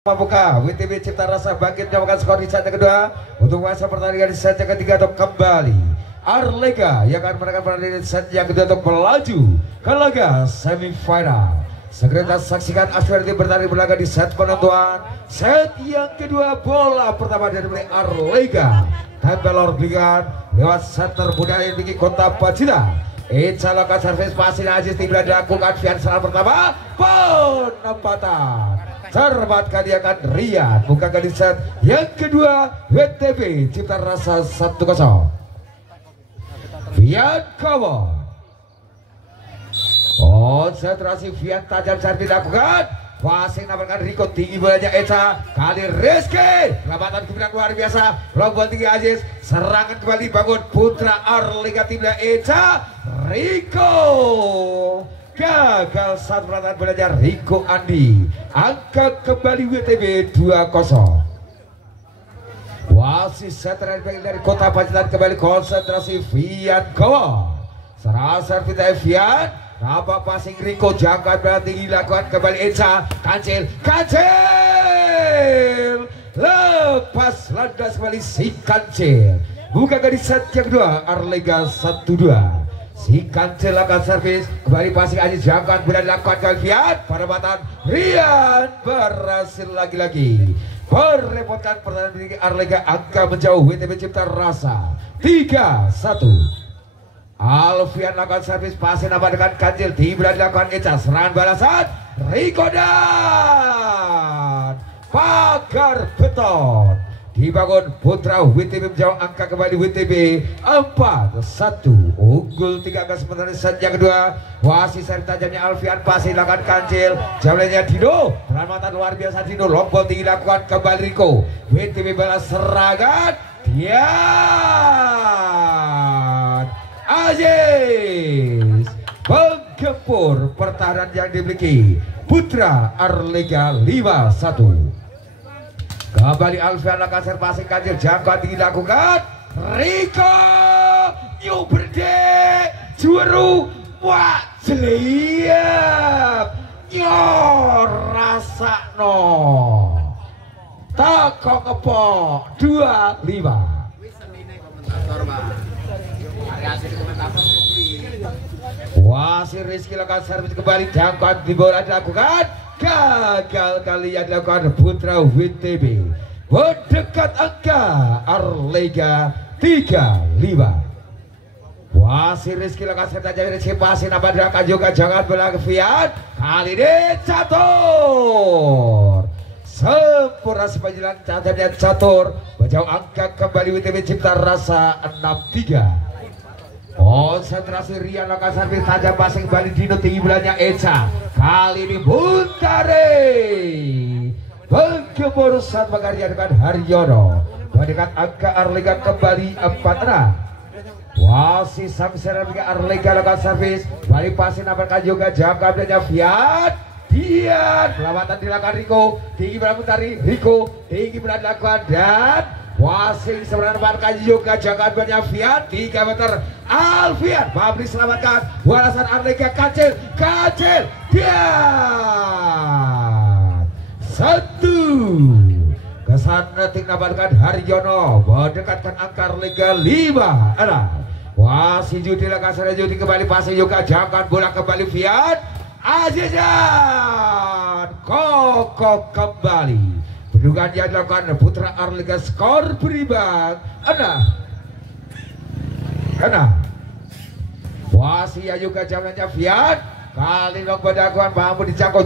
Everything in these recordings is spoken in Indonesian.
Membuka WTB Cipta Rasa bangkit mendapatkan skor di set yang kedua untuk masa pertandingan di set yang ketiga untuk kembali Arlega yang akan menangkan pertandingan di set yang kedua untuk melaju ke laga semifinal. Segera kita saksikan Asferdi bertanding berlaga di set penentuan set yang kedua. Bola pertama dari Arlega tempel Orbligan lewat center muda yang bikin Kota Pacina. Eca lakukan servis pasir Aziz tidak dilakukan Fian salah pertama penempatan cermat kali akan Riyad buka di set yang kedua. WTB Cipta Rasa 1-0. Fian cover konsentrasi Fian tajam servis dilakukan passing nampakkan Riko tinggi bolanya Eca kali Rizky lambatan kemudian luar biasa long ball tinggi Aziz serangan kembali bangun putra Arlega timnya Eca Riko gagal saat peratahan bolanya Riko Andi angkat kembali WTB 2-0. Wasit seteran dari Kota Pacitan kembali konsentrasi Fian Kowo serang servis dari Fian nampak passing Riko jangka berarti dilakukan kembali Eca kancil lepas landas kembali si kancil buka di set yang kedua Arlega 1-2. Si kancil akan servis kembali passing Aziz jangka berarti dilakukan kembali Fian penempatan Rian berhasil lagi-lagi merepotkan pertahanan milik Arlega angka menjauh WTB Cipta Rasa 3-1. Alfian lakukan servis pasir nama dengan kancil tiba dilakukan Eca serangan balasan Riko dan pagar beton dibangun putra WTB menjauh angka kembali WTB 4-1 unggul 3 angka sementara set yang kedua. Wasit seri tajamnya Alfian pasir lakukan kancil jawabannya Dino penyelamatan luar biasa Dino long ball tinggi lakukan kembali Riko WTB balas serangan Dian Aziz menggempur pertahanan yang dimiliki putra Arlega 5-1. Kembali Alfian lakukan passing kancil jangkauan dilakukan Riko New Berde Juaru wah seliap nyor rasa no tako kepok 25. Wasit Rizky lakukan servis kembali jangkauan di bola dilakukan gagal kali yang dilakukan putra WTB mendekat angka Arlega 3-5. Wasit Rizky lakukan servis jadi Rizky nampak dilakukan juga jangan bola ke Fian kali ini catur sempurna sepanjang caturnya catur menjauh angka kembali WTB Cipta Rasa 6-3. Konsentrasi Rian lakukan servis tajam passing kembali Dino tinggi belanya Eca kali ini Buntare menggempur saat mengarya dengan Haryono mendekat angka Arlega kembali 4-6. Wasit Samsera Arlega lakukan servis balik passing nampakkan juga jangka belanya Fiat Dian pelamatan dilakukan Riko tinggi belakang Buntare Riko tinggi belakang dilakukan dan Wasing sebenarnya markas juga jangan banyak Fiat 3 meter Alfian Fabri selamatkan balasan Arlega kancil Dian 1 kesan detik nambahkan Haryono mendekatkan angka Arlega 5-6. Wasit Judi lakukan Judi kembali passing juga jangan bola kembali Fiat Azizan kokok kembali pendugaan yang dilakukan putra Arlega skor berimbang 6. Wasia juga jamannya Fiat kali long badaguan mampu dijangkau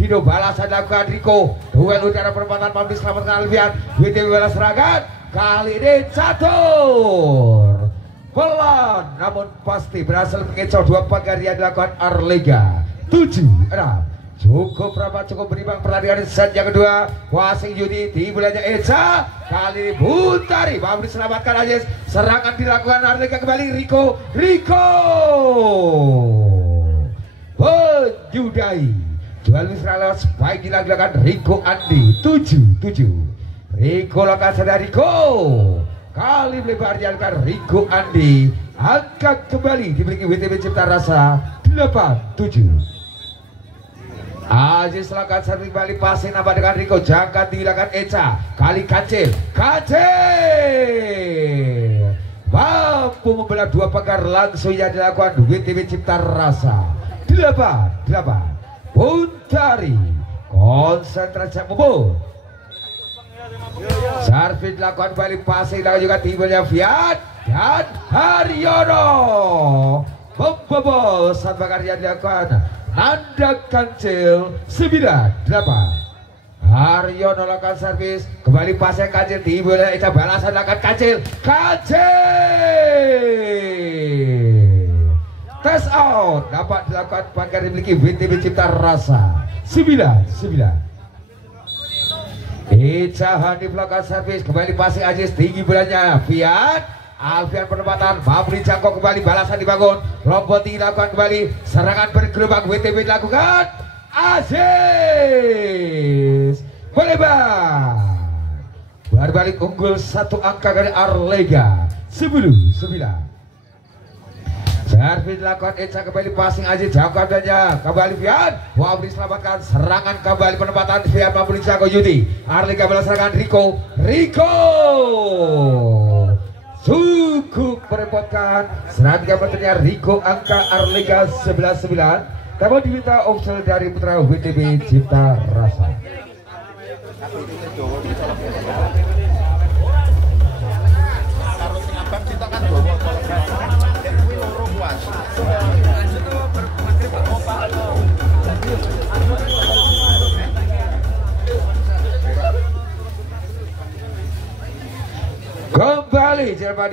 Dino balas dilakukan Riko duel udara perempatan mampu diselamatkan Alfian WTB balas serangan kali ini catur pelan namun pasti berhasil mengecoh 2 pagar yang dilakukan Arlega 7-6. Cukup berapa cukup berimbang pertandingan set yang kedua. Wasing Yudi di bulannya Eca kali ini Buntari mampu diselamatkan Aziz serangan dilakukan Arlega kembali Riko menyudahi duel misra lewat spike dilakukan Riko Andi 7-7. Riko lakukan sadar Riko kali melebar dilakukan Riko Andi angkat kembali dimiliki WTB Cipta Rasa 8-7. Aziz lakukan servis kembali passing apa dengan Riko, jangka dilakukan Eca, kali Kancil mampu membelah dua pagar, langsung yang dilakukan WTB Cipta Rasa. 8 Puntari konsentrasi membut. Servis dilakukan kembali passing dan juga timbulnya Fiat dan Haryono membobol saat pagar yang dilakukan Nanda Kancil. 9-8 Haryono lakukan servis kembali passing Kancil, timbulnya Eca, balasan lakukan Kancil tes out, dapat dilakukan pagar dimiliki WTB Cipta Rasa. 9-9 Eca Hanif lakukan servis kembali passing Aziz, tinggi bulannya Fiat Alfian penempatan mampu dijangkau kembali, balasan dibangun, lompot dilakukan kembali, serangan bergelombang WTB dilakukan Aziz melebar, berbalik unggul 1 angka dari Arlega. 10-9 servis dilakukan Eca kembali passing Aziz, jangkauannya kembali Fiat mampu diselamatkan, serangan kembali penempatan Fiat mampu dijangkau Yudi, Arlega balas serangan Riko cukup merepotkan, serangan bertanya Riko angka Arlega. 11-9 namun diminta official dari putra WTB Cipta Rasa. Kembali Jerman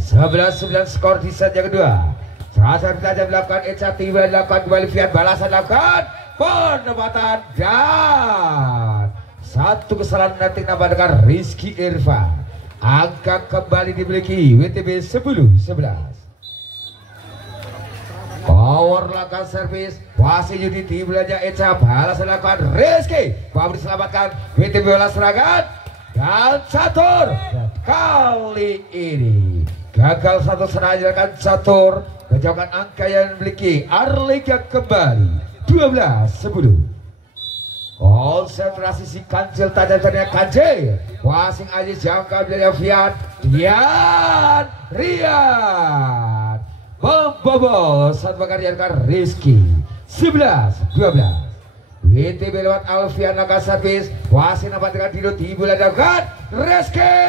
11-9 skor di set yang kedua. Serasa belajar melakukan Eca, tiba dilakukan kembali Fiat, balasan dilakukan penempatan dan satu kesalahan nanti nambah dengan Rizky Irfan. Angka kembali dimiliki WTB 10-11. Power lakukan servis, masih Yudi timbulnya Eca, balasan dilakukan Rizky, mampu diselamatkan WTB balas serangan dan catur. Kali ini gagal satu serangan dilakukan catur, menjauhkan angka yang dimiliki Arlega kembali 12-10. Konsentrasi si Kancil, tajam-tajamnya Kancil, passing Aziz, jangka dari Fiat Rian membobol saat mengarahkan Rizky. 11-12 WTB lewat Alfian lakukan servis, wasit dapat dengan Dino, timbul lakukan Rizky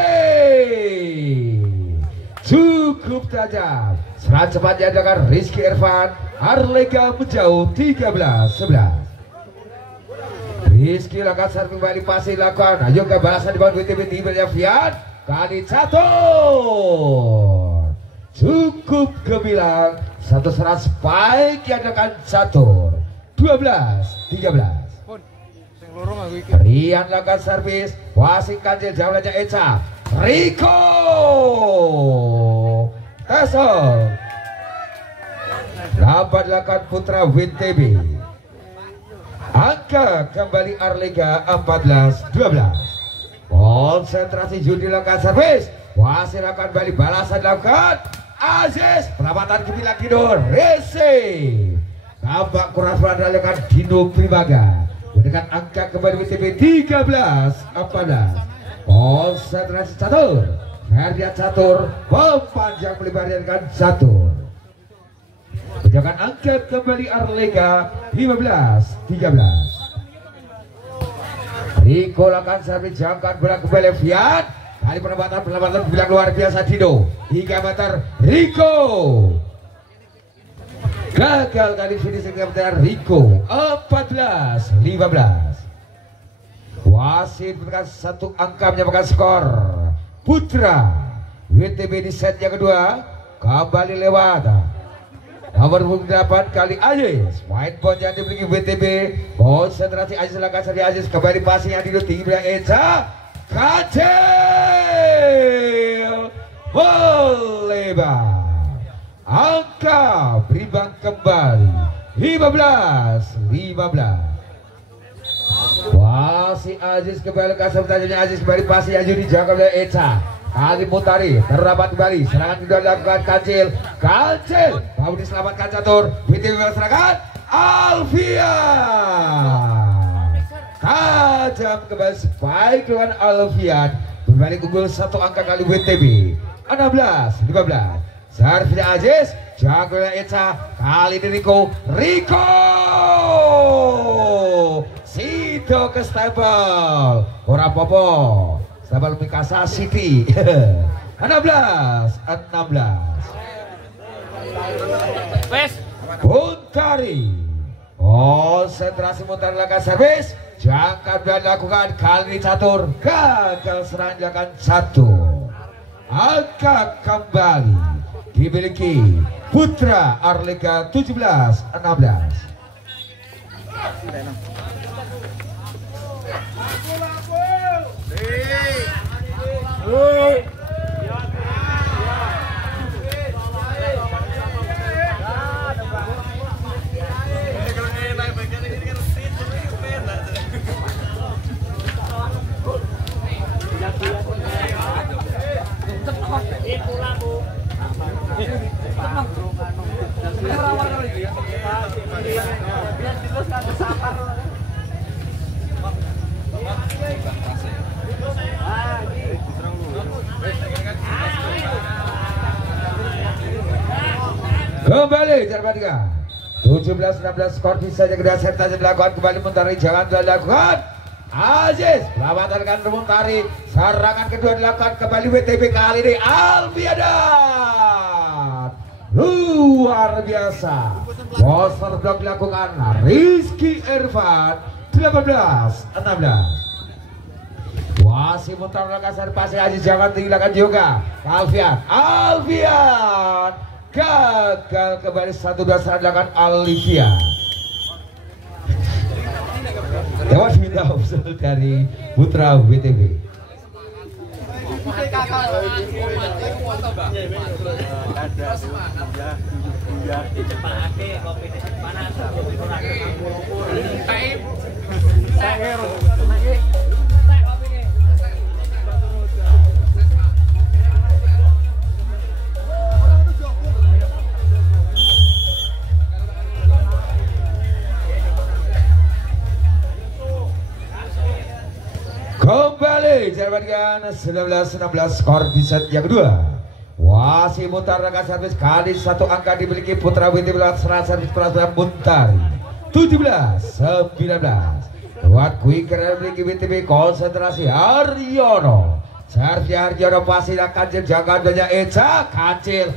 cukup tajam, serangan cepatnya dengan Rizky Irfan. Arlega menjauh 13-11. Rizky lakukan servis kembali, pasti lakukan ayo ke balasan di bawah WTB, timbulnya Fiat kali catur cukup gemilang, satu serangan spike yang akan catur. 12-13 Rian lakukan servis, wasit Kancil, jauhnya Eca, Riko Tesol dapat dilakukan putra WTB. Angka kembali Arlega 14-12. Konsentrasi Judi lakukan servis, wasit lakukan kembali, balasan dilakukan Aziz, perawatan gemilang Dino Resi, tampak kurang dilakukan Dino Primaga dengan angka kembali WTB 13-14. Konsentrasi catur, Ferdian catur, memanjang melebar dengan catur, menjaga angka kembali Arlega 15-13. Riko lakukan servis, jangkauan bola kembali Fiat, kali penempatan bilang luar biasa Dino 3 meter. Riko gagal kali finishing kementerian Riko. 14-15. Wasit memberikan satu angka menyamakan skor. Putra WTB di set yang kedua kembali lewat nomor 8 kali Aziz. Main point yang dimiliki WTB. Konsentrasi Aziz lakukan servis, Aziz kembali passing yang Dino, tinggi Eca, Kancil melebar. Angka berimbang kembali 15-15. Wasit Aziz kembali ke sebenarnya, Aziz kembali passing yang Judi, jangkau oleh Eca, kali Mutari terdapat kembali, serangan kedua dilakukan Kancil mau diselamatkan catur, WTB serangan Alfian. Tajam kembali spike lawan Alfian. Berbalik unggul 1 angka kali WTB. 16-15. Servis Aziz, jagonya Eca, kali ini Riko Sido ke stable, ora popo, stable Mikasa City. 16-16. Buntari, konsentrasi Buntari lakukan servis, jangka dan lakukan kali ini catur, gagal serangan 1. Angka kembali dimiliki Putra Arlega 17-16. Kembali Jerman 3 17-16 skor bisa kedua set saja dilakukan kembali Muntari jangan dilakukan Aziz melamatkan Muntari serangan kedua dilakukan kembali WTB kali ini Alfiadan luar biasa poster blok dilakukan Rizky Irfan 18-16 Wasit Muntari kasar pasti Aziz jangan tinggalkan juga Alfian gagal kembali 1-2 serangan Alivia. Dewas minta usul dari Putra WTB. Kembali Jerman 19-16 skor di set yang kedua. Wasit Muntari lakukan servis kali 1 angka dimiliki Putra WTB serang servis perasaan Muntari 17-19. Buat quicker dimiliki WTB konsentrasi Aryono. Servis Aryono pasti akan jaga adanya Eca kecil.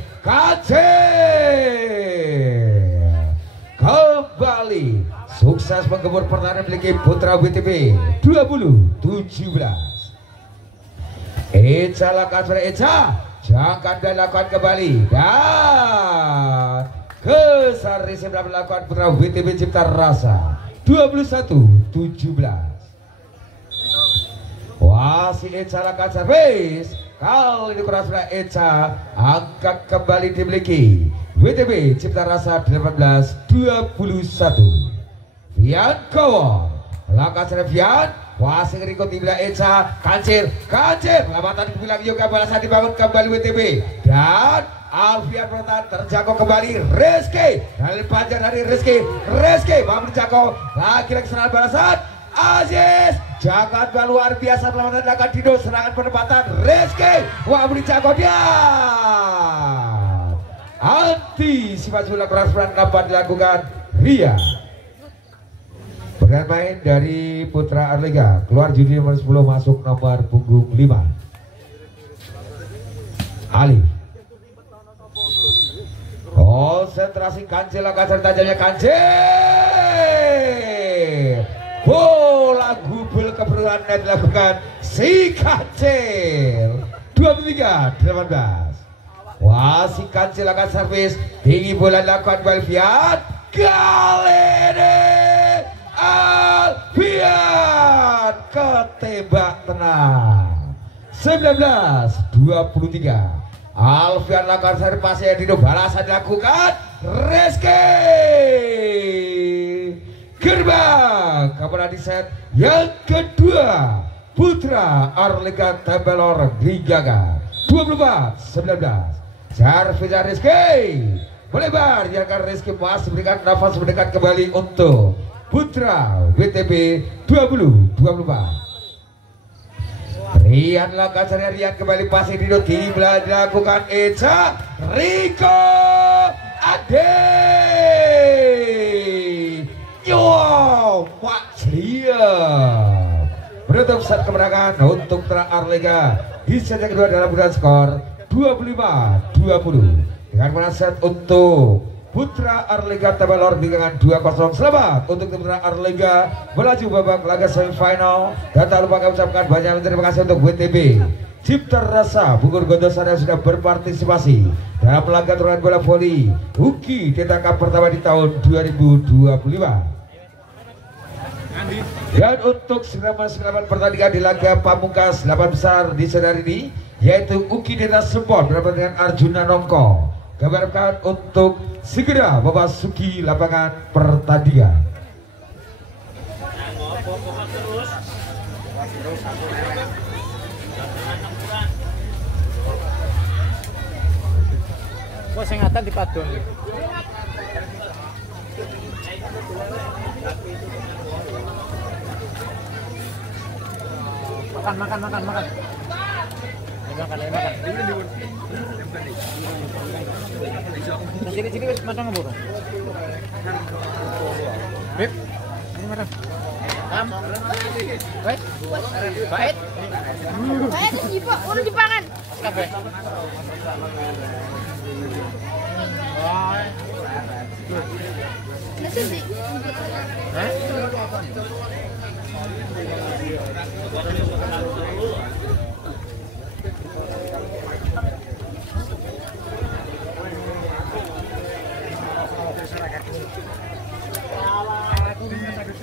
Kembali sukses menggempur pertahanan memiliki Putra WTB 20-17. Eca lakukan pada Eca jangan dilakukan kembali dan kesar resim melakukan Putra WTB Cipta Rasa 21-17. Wasit Eca lakukan servis kali ini keras pada Eca angkat kembali dimiliki WTB Cipta Rasa 18-21. Fian Kowon lakukan servis wasit Riko dibilang Eca kancil lamatan dibilang juga balasan dibangun kembali WTB dan Alfian pertahanan terjangkau kembali Rizky dari panjang dari Rizky mampu terjangkau lagi-lagi serangan balasan Aziz jangan luar biasa lamatan dilakukan Dino serangan penempatan Rizky mampu terjangkau dia antisipasi bola keras dapat dilakukan Ria. Bermain main dari Putra Arlega keluar judi nomor 10 masuk nomor punggung 5 Ali. Konsentrasi Kancil akan tajamnya Kancil. Bola gubul keperluan yang dilakukan si Kancil 23-18. Wah si Kancil akan servis tinggi bola dilakukan Alfian kali ini Alfian ketembak tenang 19-23. Alfian lakukan servis pasnya Dino balasan dilakukan Rizky gerbang kepada di set yang kedua Putra Arlega Tembelor dijaga 24-19. Servis Rizky melebar biarkan Rizky Mas memberikan nafas mendekat kembali untuk Putra WTB 2024. Rian langkah Rian kembali pasir di dilakukan Eca Rico Ade Yo Mak Ceria menutup set kemenangan untuk Putra Arlega di set yang kedua dalam bulan skor 25-20 dengan menang set untuk Putra Arlega Tabalor dengan 2-0. Selamat untuk Putra Arlega melaju babak laga semifinal. Dan tak lupa kami ucapkan banyak terima kasih untuk WTB Cipta Rasa Bogor Gondosari yang sudah berpartisipasi dalam laga turnamen bola voli Uki Deta Cup pertama di tahun 2025. Dan untuk 9 pertandingan di laga pamungkas 8 besar di sore hari ini yaitu Uki Deta Sport bersama dengan Arjuna Nongko. Kabarkan untuk segera memasuki lapangan pertandingan. Kok sengatan di padon. Makan. Makan. Sini wis matang ngobor. Beb. Ini matang. Baik. Baik. Baik Pak, udah dipangan. Kabeh. Nasi sih. Hah?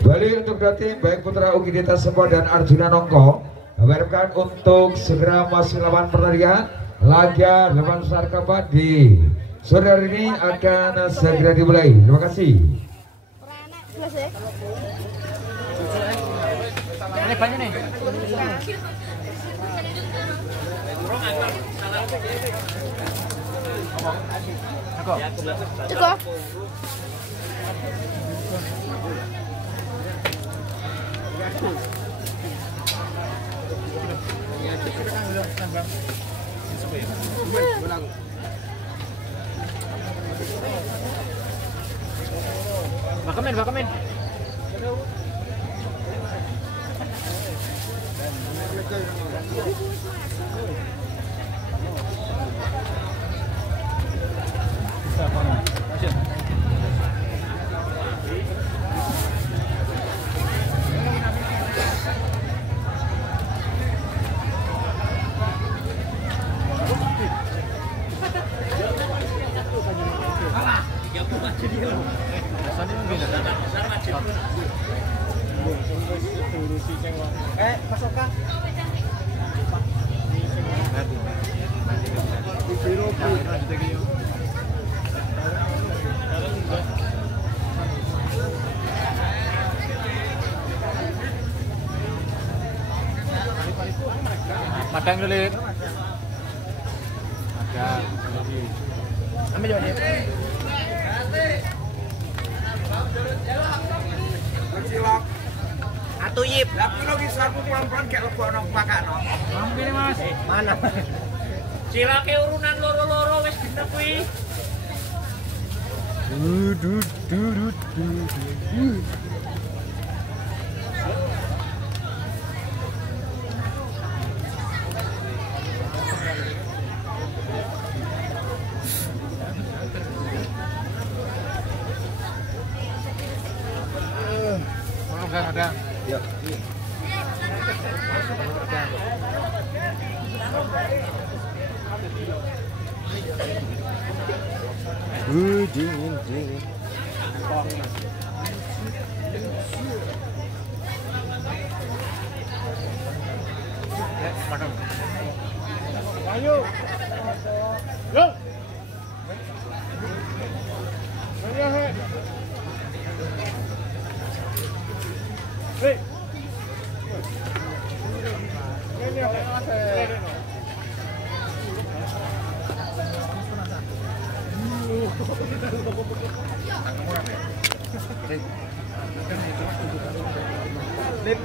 Kembali untuk dua tim baik Putra Uki Deta Sport dan Arjuna Nongko kabarkan untuk segera masuk lawan pertandingan laga lawan besar keempat di sore hari ini akan segera dimulai. Terima kasih. Ini banyak nih. Cukup. Bakamin. Pasokan. Madang lilit. Madang. Ambil jawab dia. Cilok. Atu yip. Lah kuwi lagi sarku pelan-pelan kayak lebokno pakakno. Ngene Mas. Mana? Ciloke urunan loro-loro wis dina kuwi. Dudut. Ada. Ya. Dingin. Ayo. Yo. Hey. Lip